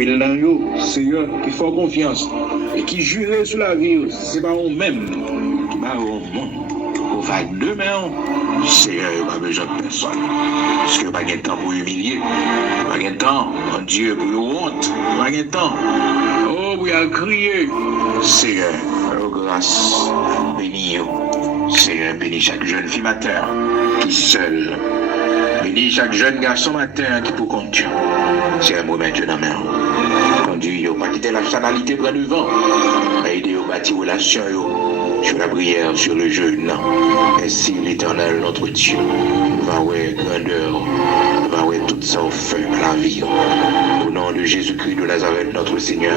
Il dans yo, Seigneur, qui font confiance et qui jure sur la vie, c'est pas eux-mêmes qui va au monde. Au va demain, Seigneur, il n'y a pas besoin de personne. Parce qu'il n'y a pas de temps pour humilier, il n'y a pas de temps, mon Dieu, pour honte, il n'y a pas de temps. Oh, oui, à crier. Seigneur, oh grâce, bénis Seigneur, bénis chaque jeune fille matin qui seul. Bénis chaque jeune garçon matin qui pour compte. C'est un moment maintenant, main. Conduis, pas quitter la chanalité près du vent. Aider au bâtir relation, sur la prière, sur le jeûne. Ainsi l'Éternel, notre Dieu, va ouais grandeur, va ouais tout ça au feu à la vie. Au nom de Jésus-Christ de Nazareth, notre Seigneur,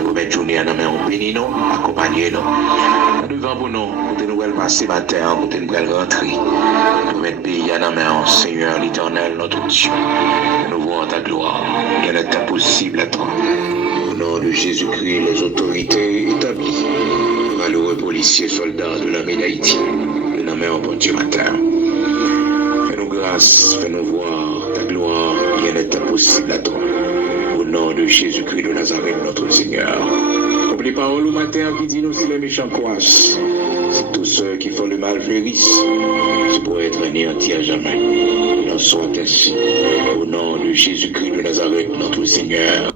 nous remettons journée à nos mains, bénis-nous, accompagnez-nous. Devant pour nous, pour nous passer matin, pour nous rentrer. Nous remettons pays à nos mains, Seigneur, l'Éternel, notre Dieu. Nous voyons ta gloire, il est impossible à toi. Au nom de Jésus-Christ, les autorités établies, valeureux policiers, soldats de l'armée d'Haïti, nous nommons bon Dieu matin. Fais-nous grâce, fais-nous voir ta gloire, il est impossible à toi. Au nom de Jésus-Christ de Nazareth, notre Seigneur. Comme les paroles au matin qui disent nous si les méchants croissent, si tous ceux qui font le mal fleurissent, c'est pour être anéantis à jamais. Il en soit ainsi. Au nom de Jésus-Christ de Nazareth, notre Seigneur.